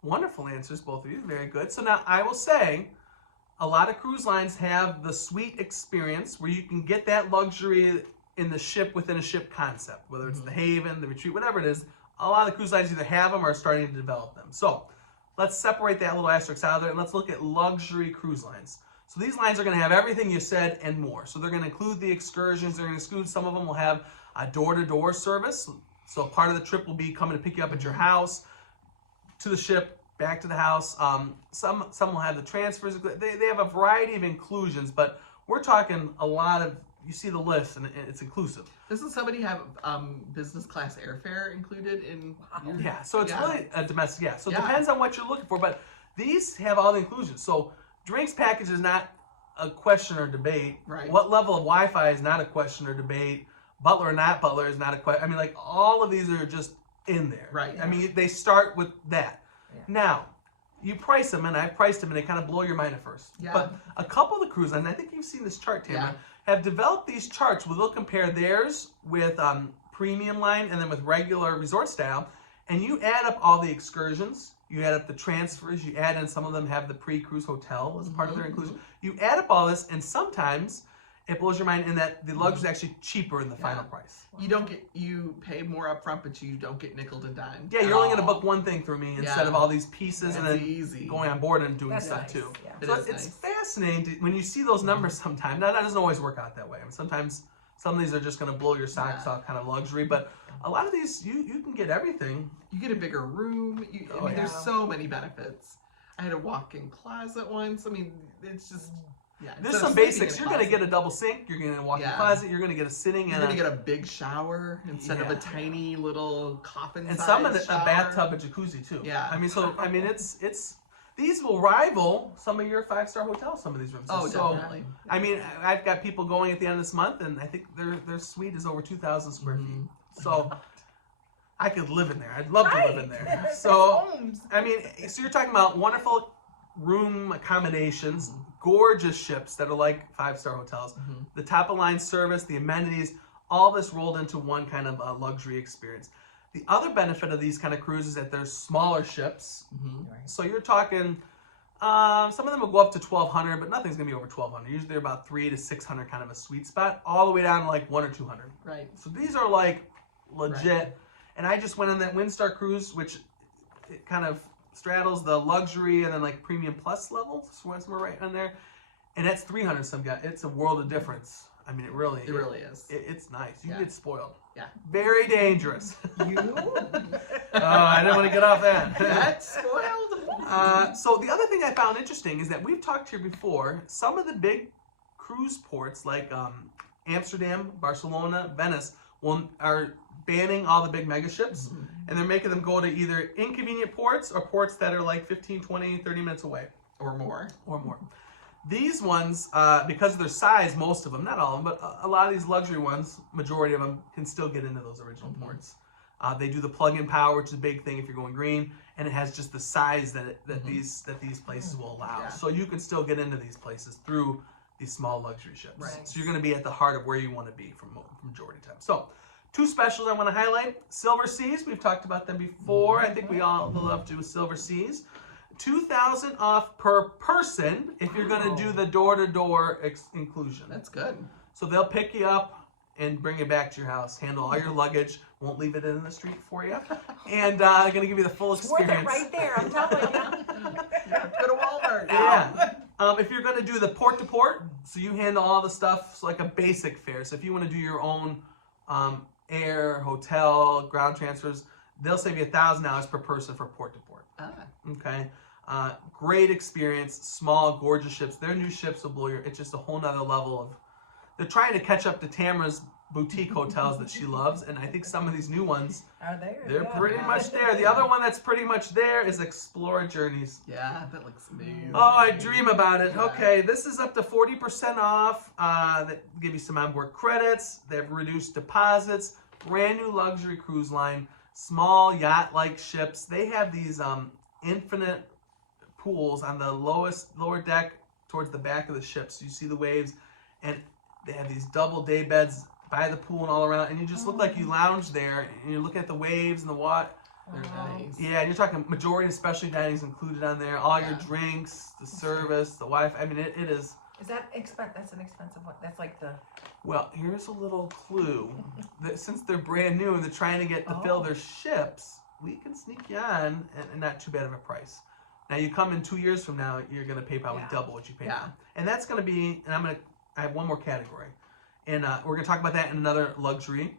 Wonderful answers, both of you. Very good. So now I will say, a lot of cruise lines have the suite experience where you can get that luxury in the ship within a ship concept, whether it's the Haven, the Retreat, whatever it is. A lot of the cruise lines either have them or are starting to develop them. So let's separate that little asterisk out of there and let's look at luxury cruise lines. So these lines are going to have everything you said and more. So they're going to include the excursions. They're going to include, some of them will have a door-to-door service. So part of the trip will be coming to pick you up at your house, to the ship, back to the house. Some will have the transfers. They have a variety of inclusions, but we're talking a lot of. You see the list, and it's inclusive. Doesn't somebody have business class airfare included in? Your... Yeah, so it's really a domestic. Yeah, so it Yeah. depends on what you're looking for, but these have all the inclusions. So drinks package is not a question or debate. Right. What level of Wi-Fi is not a question or debate. Butler or not butler is not a question. I mean, like all of these are just in there. Right. I mean, they start with that. Yeah. Now, you price them, and I priced them, and they kind of blow your mind at first. Yeah. But a couple of the cruises, and I think you've seen this chart, Tamara, have developed these charts where they'll compare theirs with premium line and then with regular resort style, and you add up all the excursions, you add up the transfers, you add in, some of them have the pre-cruise hotel as part of their inclusion. You add up all this, and sometimes it blows your mind in that the luxury is actually cheaper in the final price. You pay more upfront, but you don't get nickel and dime. Yeah, you're only going to book one thing through me instead of all these pieces and then going on board and doing That's stuff nice. too. Yeah. So it's fascinating when you see those numbers sometimes. Now, that doesn't always work out that way. I mean, sometimes some of these are just going to blow your socks off, kind of luxury, but a lot of these, you can get everything. You get a bigger room. I mean, there's so many benefits. I had a walk-in closet once. I mean, it's just... Yeah, there's some basics. You're going to get a double sink. You're going to walk in the closet. You're going to get a sitting. You're going to get a big shower instead of a tiny little coffin. And some of a bathtub, a jacuzzi too. Yeah. I mean, it's these will rival some of your 5-star hotels. Some of these rooms. Oh, so, definitely. I mean, I've got people going at the end of this month, and I think their suite is over 2,000 square feet. So I could live in there. I'd love to live in there. So I mean, so you're talking about wonderful room accommodations. Gorgeous ships that are like 5-star hotels. The top of line service, the amenities, all this rolled into one kind of luxury experience. The other benefit of these kind of cruises is that they're smaller ships. So you're talking, some of them will go up to 1,200, but nothing's gonna be over 1,200. Usually they're about 300 to 600 kind of a sweet spot, all the way down to like 100 or 200. Right. So these are like legit. And I just went on that Windstar cruise, which it kind of straddles the luxury and then like premium plus level, so we're right on there, and that's 300 some guy. It's a world of difference. I mean, it really is. It's nice. You get spoiled. Yeah. Very dangerous. You? I didn't want to get off that. That's spoiled. So the other thing I found interesting is that we've talked here before. Some of the big cruise ports like Amsterdam, Barcelona, Venice are banning all the big mega ships, and they're making them go to either inconvenient ports or ports that are like 15, 20, 30 minutes away. Or more. These ones, because of their size, most of them, not all of them, but a lot of these luxury ones, majority of them, can still get into those original ports. They do the plug-in power, which is a big thing if you're going green, and it has just the size that these places will allow. Yeah. So you can still get into these places through these small luxury ships. Right. So you're going to be at the heart of where you want to be from majority of the time. So 2 specials I want to highlight. Silver Seas, we've talked about them before. I think we all love to do Silver Seas. 2,000 off per person if you're going to do the door-to-door inclusion. That's good. So they'll pick you up and bring you back to your house, handle all your luggage, won't leave it in the street for you, and they're going to give you the full experience. Worth it right there, I'm telling you. Go to Walmart. Yeah. If you're going to do the port-to-port, so you handle all the stuff, so like a basic fare. So if you want to do your own air, hotel, ground transfers, they'll save you $1,000 per person for port-to-port. Okay. Great experience, small, gorgeous ships. Their new ships will blow your, it's just a whole nother level of, they're trying to catch up to Tamara's boutique hotels that she loves, and I think some of these new ones, Are there? they're pretty much there. The other one that's pretty much there is Explorer Journeys. Yeah, that looks amazing. Oh, I dream about it. Okay, this is up to 40% off. They give you some onboard credits. They have reduced deposits. Brand new luxury cruise line. Small yacht-like ships. They have these infinite pools on the lower deck towards the back of the ship, so you see the waves, and they have these double day beds by the pool and all around, and you just look like you lounge there, and you're looking at the waves and the water. They're nice. Yeah, and you're talking majority of specialty dining is included on there. All your drinks, the service, the Wi-Fi. I mean, it is. Is that that's an expensive one? That's like the. Well, here's a little clue. That since they're brand new and they're trying to get to fill their ships, we can sneak you on and not too bad of a price. Now you come in 2 years from now, you're gonna pay probably double what you pay now, and that's gonna be. And I have one more category, and we're gonna talk about that in another luxury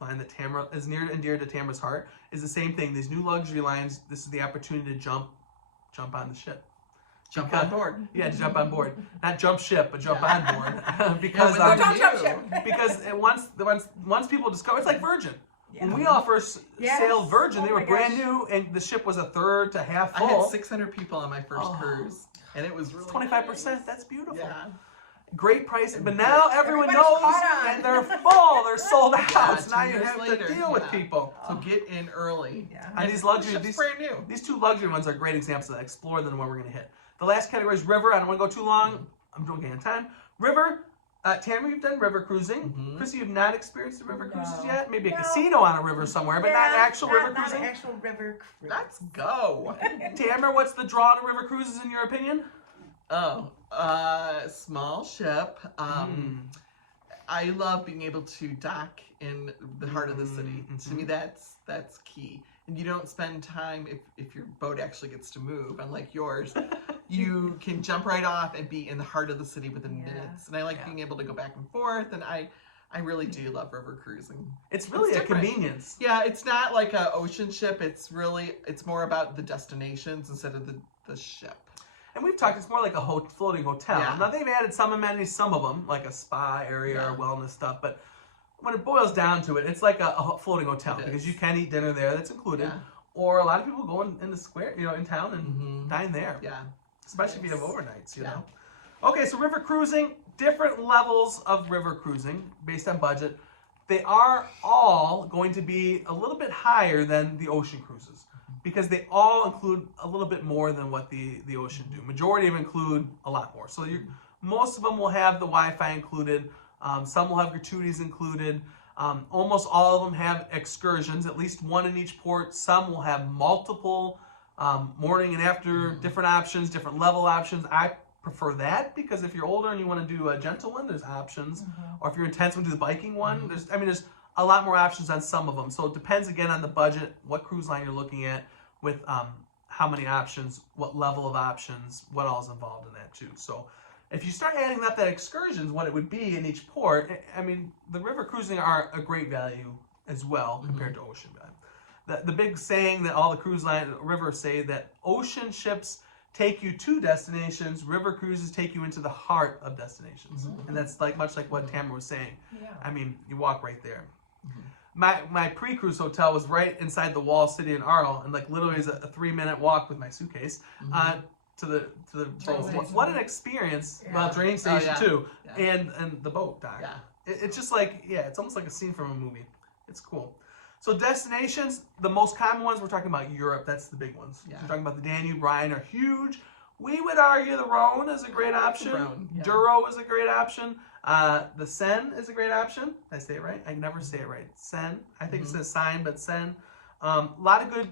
line that Tamara is near and dear to Tamara's heart. Is the same thing. These new luxury lines. This is the opportunity to jump jump on the ship. Jump on board. Yeah, to jump on board. Not jump ship, but jump on board. because Yeah, Don't jump ship. because once people discover, it's like Virgin. Yeah. When we all first Yes. sailed Virgin, they Oh were my brand gosh. new, and the ship was a third to half I full. had 600 people on my first cruise, and it was really 25%. nice. That's beautiful. Yeah. Great price, but now everyone Everybody's knows, caught on. and they're full. They're sold out. Yeah, So now 2 you years have later, to deal with yeah. people. So get in early. Yeah. And these The luxury, ship's these brand new. These two luxury ones are great examples of that. Explore than the one we're going to hit. The last category is river. I don't want to go too long. I'm doing on time. River. Tamara, you've done river cruising. Mhm. Chrissy, you've not experienced the river cruises No. yet. Maybe a No. casino on a river somewhere, but not actual river Not cruising. an actual river cruise. Let's go. Tamara, what's the draw to river cruises in your opinion? Oh, small ship. I love being able to dock in the heart of the city. To me, that's key. And you don't spend time if your boat actually gets to move, unlike yours. You can jump right off and be in the heart of the city within minutes. And I like being able to go back and forth. And I really do love river cruising. It's really a different. convenience. Yeah, it's not like an ocean ship. It's more about the destinations instead of the ship. And we've talked, it's more like a floating hotel. Yeah. Now, they've added some amenities, some of them, like a spa area or wellness stuff. But when it boils down to it, it's like a floating hotel because you can eat dinner there. That's included. Yeah. Or a lot of people go in the square, in town and dine there. Yeah. Especially if you have overnights, you Yeah. know. Okay, so river cruising, different levels of river cruising based on budget. They are all going to be a little bit higher than the ocean cruises because they all include a little bit more than what the ocean do. Majority of them include a lot more. So most of them will have the Wi-Fi included. Some will have gratuities included. Almost all of them have excursions, at least one in each port. Some will have multiple morning and after different options, different level options. I prefer that because if you're older and you want to do a gentle one, there's options. Or if you're intense and do the biking one, there's a lot more options on some of them. So it depends again on the budget, what cruise line you're looking at, with how many options, what level of options, what all is involved in that too. So if you start adding up that excursions, what it would be in each port, the river cruising are a great value as well compared to ocean value. The big saying that all the cruise line rivers say that ocean ships take you to destinations, river cruises take you into the heart of destinations. And that's much like what Tamara was saying. Yeah. You walk right there. My pre-cruise hotel was right inside the wall city in Arles, and literally is a 3-minute walk with my suitcase to the boat. station. What an experience! Yeah. Well, train station too, Yeah. and the boat dock. Yeah. It's just it's almost like a scene from a movie. It's cool. So destinations, the most common ones, we're talking about Europe. That's the big ones. Yeah. We're talking about the Danube, Rhine are huge. We would argue the Rhone is a great option. Rhone, yeah. Douro is a great option. The Seine is a great option. Did I say it right? I never say it right. Seine. I think it says Seine, but Seine. A lot of good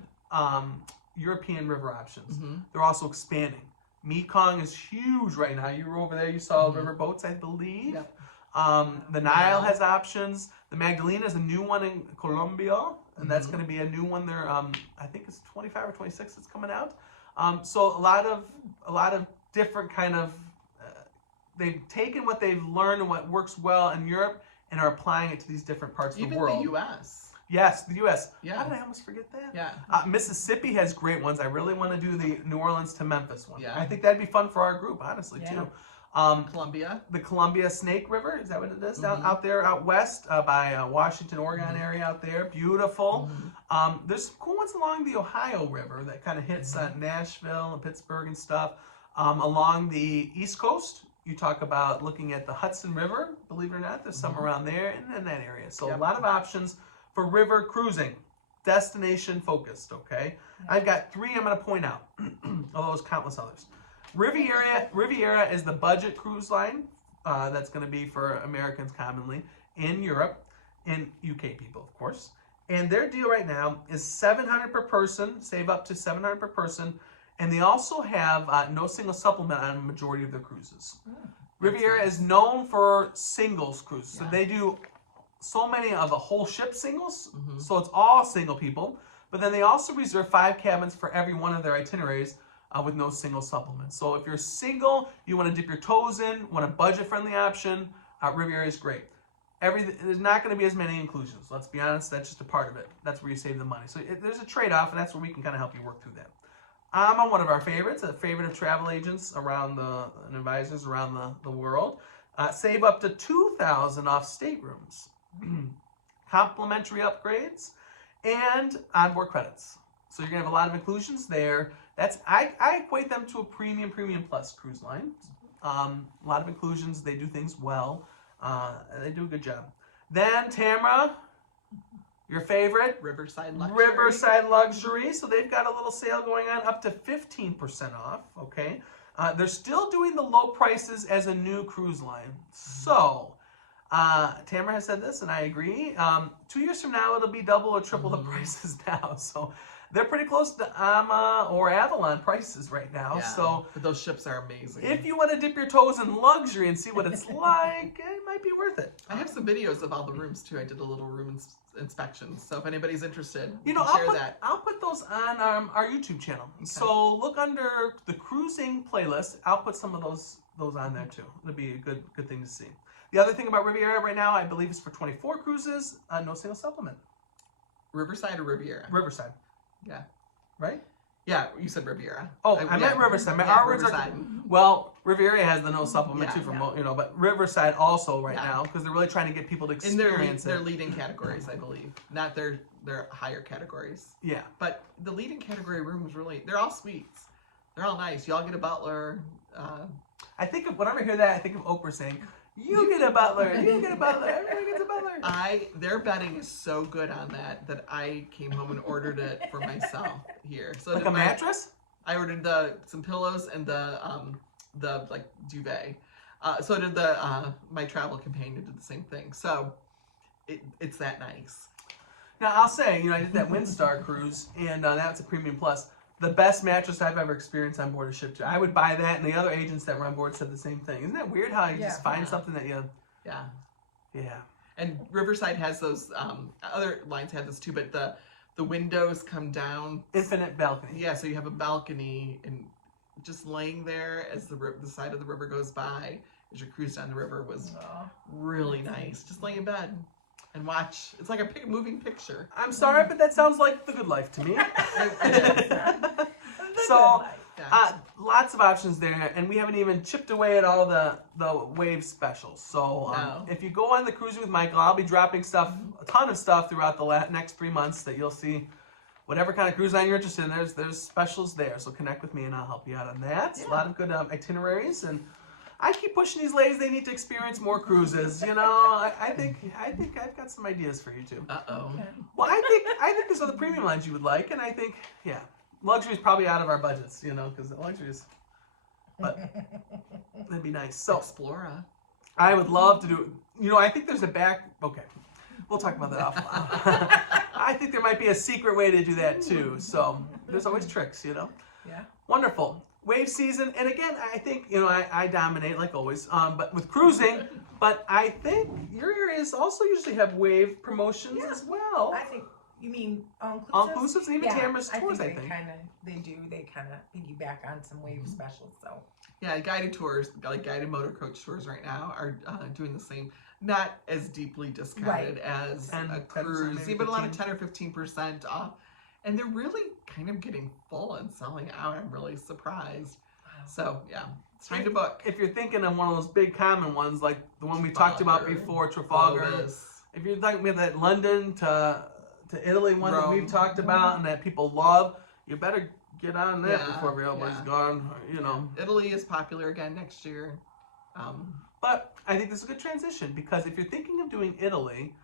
European river options. They're also expanding. Mekong is huge right now. You were over there. You saw river boats, I believe. Yep. The Nile has options. The Magdalena is a new one in Colombia, and that's going to be a new one there. I think it's 25 or 26 that's coming out. So a lot of different kind of. They've taken what they've learned and what works well in Europe and are applying it to these different parts of the world. Even the U.S. Yes, the U.S. Yeah. How did I almost forget that? Yeah. Mississippi has great ones. I really want to do the New Orleans to Memphis one. Yeah. I think that'd be fun for our group, honestly, too. Columbia. The Columbia Snake River, is that what it is? Out there, out west by Washington, Oregon area out there. Beautiful. There's some cool ones along the Ohio River that kind of hits Nashville and Pittsburgh and stuff. Along the East Coast, you talk about looking at the Hudson River. Believe it or not, there's some around there and in that area. So a lot of options for river cruising. Destination focused, okay? I've got 3 I'm going to point out, although there's countless others. Riviera is the budget cruise line that's going to be for Americans commonly in Europe and UK people, of course. And their deal right now is $700 per person, save up to $700 per person, and they also have no single supplement on a majority of their cruises. Riviera is known for singles cruises, so they do so many of the whole ship singles, so it's all single people. But then they also reserve 5 cabins for every one of their itineraries with no single supplements. So if you're single, you want to dip your toes in, want a budget-friendly option, Riviera is great. There's not going to be as many inclusions. Let's be honest, that's just a part of it. That's where you save the money. So there's a trade-off, and that's where we can kind of help you work through that. one of our favorites, a favorite of travel agents and advisors around the world. Save up to $2,000 off staterooms, complimentary upgrades, and onboard credits. So you're gonna have a lot of inclusions there. I equate them to a premium plus cruise line. A lot of inclusions. They do things well. They do a good job. Then Tamara, your favorite, Riverside Luxury. Riverside Luxury. So they've got a little sale going on, up to 15% off. Okay, they're still doing the low prices as a new cruise line. So Tamara has said this, and I agree. 2 years from now, it'll be double or triple the prices now. So they're pretty close to AMA or Avalon prices right now. Yeah, So but those ships are amazing. if you want to dip your toes in luxury and see what it's like, it might be worth it. I have some videos of all the rooms too. I did a little room inspection. So if anybody's interested, I'll put those on our YouTube channel. Okay. So look under the cruising playlist. I'll put some of those on there too. It'll be a good thing to see. The other thing about Riviera right now, I believe, is for 24 cruises, no single supplement. Riverside or Riviera? Riverside. Yeah. Right? Yeah, you said Riviera. Oh, I meant Riverside. Our words are well. Riviera has the no supplement too, but Riverside also right now because they're really trying to get people to experience their leading categories, I believe, not their higher categories. Yeah, but the leading category rooms they're all suites. They're all nice. Y'all get a butler. I think whenever I hear that, I think of Oprah saying, "You get a butler. You get a butler. Everybody gets a butler." Their bedding is so good on that I came home and ordered it for myself here. So like a mattress? I ordered some pillows and the duvet. So did my travel companion did the same thing. So it's that nice. Now I'll say, I did that Windstar cruise, and that's a premium plus. The best mattress I've ever experienced on board a ship. I would buy that, and the other agents that were on board said the same thing. Isn't that weird how you just find something that you... Yeah. Yeah. And Riverside has those, other lines have this too, but the windows come down. Infinite balcony. Yeah, so you have a balcony, and just laying there as the side of the river goes by, as you cruise down the river, was really nice. Just lay in bed and watch. It's like a moving picture. I'm sorry, but that sounds like the good life to me. So, lots of options there, and we haven't even chipped away at all the wave specials. So, if you go on the Cruising with Michael, I'll be dropping a ton of stuff throughout the next 3 months that you'll see. Whatever kind of cruise line you're interested in, there's specials there. So connect with me, and I'll help you out on that. Yeah. A lot of good itineraries, and I keep pushing these ladies. They need to experience more cruises. I think I've got some ideas for you too. Okay. Well, I think there's other premium lines you would like, and I think luxury is probably out of our budgets, because the luxury is, but that'd be nice. So Explora. I would love to do. I think there's okay. We'll talk about that offline. I think there might be a secret way to do that too. So there's always tricks, Yeah. Wonderful. Wave season, and again, I think, I dominate like always, but with cruising, but I think your areas also usually have wave promotions as well. I think, you mean all-inclusives? All-inclusives, and even Tamara's tours, I think. They kind of piggyback on some wave specials, so. Yeah, guided tours, like guided motor coach tours right now are doing the same. Not as deeply discounted as a cruise, but a lot of 10 or 15% off. And they're really kind of getting full and selling out. I'm really surprised. Wow. So, it's time to book. If you're thinking of one of those big common ones, like the one we talked about before, Trafalgar. If you're thinking of that London to Italy one that we've talked about and that people love, you better get on that before everybody's gone. Italy is popular again next year. But I think this is a good transition because if you're thinking of doing Italy,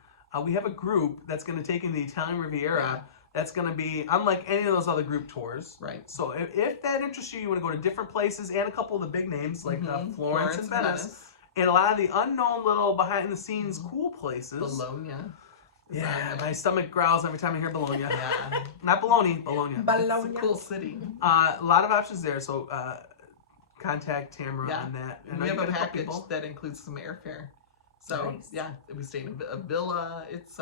we have a group that's going to take in the Italian Riviera. Yeah. That's going to be unlike any of those other group tours. Right. So if that interests you, you want to go to different places and a couple of the big names like Florence and Venice. And a lot of the unknown little behind-the-scenes cool places. Bologna. Yeah, my stomach growls every time I hear Bologna. Not Bologna, Bologna. Bologna. It's a cool city. A lot of options there, so contact Tamara on that. And we have a package that includes some airfare. So, we stay in a villa. It's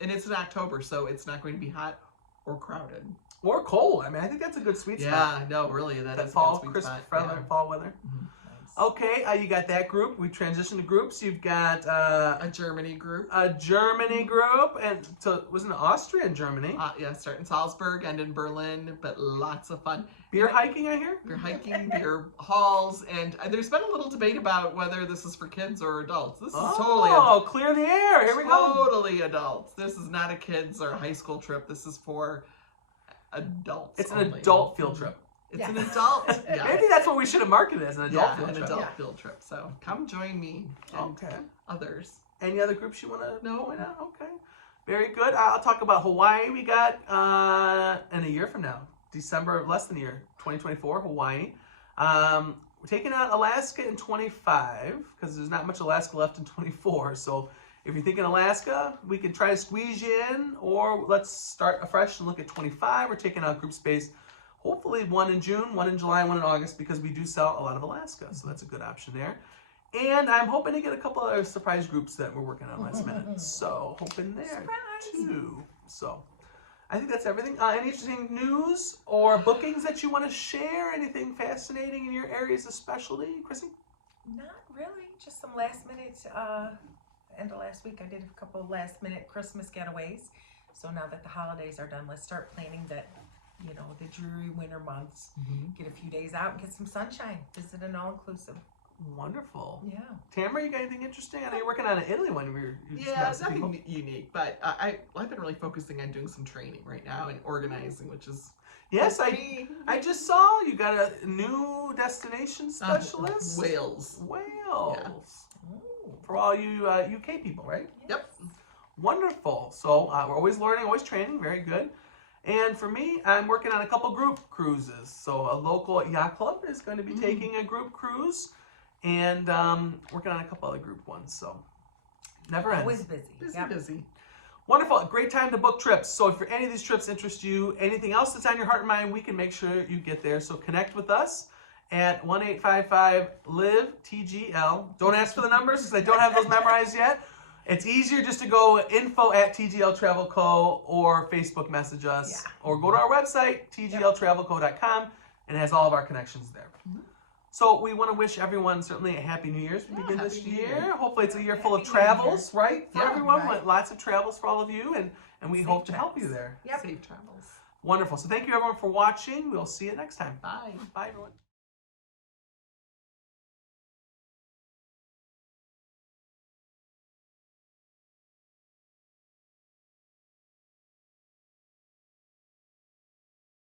and it's in October, so it's not going to be hot or crowded. Or cold. I think that's a good sweet spot. Yeah, no, really. That is fall, a good crisp spot. fall weather. Nice. Okay, you got that group. We transitioned to groups. You've got A Germany group. and so wasn't it Austria and Germany? Yeah, start in Salzburg, end in Berlin, but lots of fun. Beer hiking, I hear. Beer hiking, beer halls, and there's been a little debate about whether this is for kids or adults. This is totally adults. Clear the air. Here we go. Totally adults. This is not a kids or high school trip. This is for adults. It's an only. adult field trip. It's Yeah. an adult. Yeah. Maybe that's what we should have marketed as an adult field an trip. adult field trip. So come join me and Okay. others. Any other groups you want to No. point out? Okay. Very good. I'll talk about Hawaii. We got in a year from now, December, less than a year, 2024, Hawaii. We're taking out Alaska in 25 because there's not much Alaska left in 24. So if you're thinking Alaska, we can try to squeeze you in, or let's start afresh and look at 25. We're taking out group space. Hopefully one in June, one in July, one in August, because we do sell a lot of Alaska. So that's a good option there. And I'm hoping to get a couple of surprise groups that we're working on last minute. So hoping there Surprise. too. So I think that's everything. Any interesting news or bookings that you want to share? Anything fascinating in your areas of specialty, Chrissy? Not really. Just some last minute. End of last week, I did a couple of last minute Christmas getaways. So now that the holidays are done, let's start planning that. You know, the dreary winter months. Get a few days out and get some sunshine. Visit an all-inclusive. Wonderful. Yeah. Tamara, you got anything interesting? I know you're working on an Italy one. Yeah, nothing unique, but I've been really focusing on doing some training right now and organizing, which is Yes, I just saw you got a new destination specialist. Wales. Wales. Yeah. For all you UK people, right? Yep. Wonderful. So we're always learning, always training. Very good. And for me, I'm working on a couple group cruises. So a local yacht club is going to be taking a group cruise, and working on a couple other group ones. So never ends. Always busy. Busy. Wonderful. Great time to book trips. So if any of these trips interest you, anything else that's on your heart and mind, we can make sure you get there. So connect with us at 1-855-LIVE-TGL. Don't ask for the numbers because I don't have those memorized yet. It's easier just to go info@TGL Travel Co. or Facebook message us, or go to our website, tgltravelco.com, and it has all of our connections there. So we want to wish everyone certainly a Happy New Year's. We begin this year. Hopefully it's a year full of travels, right? For everyone, lots of travels for all of you, and we hope to help you there. Yep. Safe travels. Wonderful. So thank you everyone for watching. We'll see you next time. Bye. Bye everyone.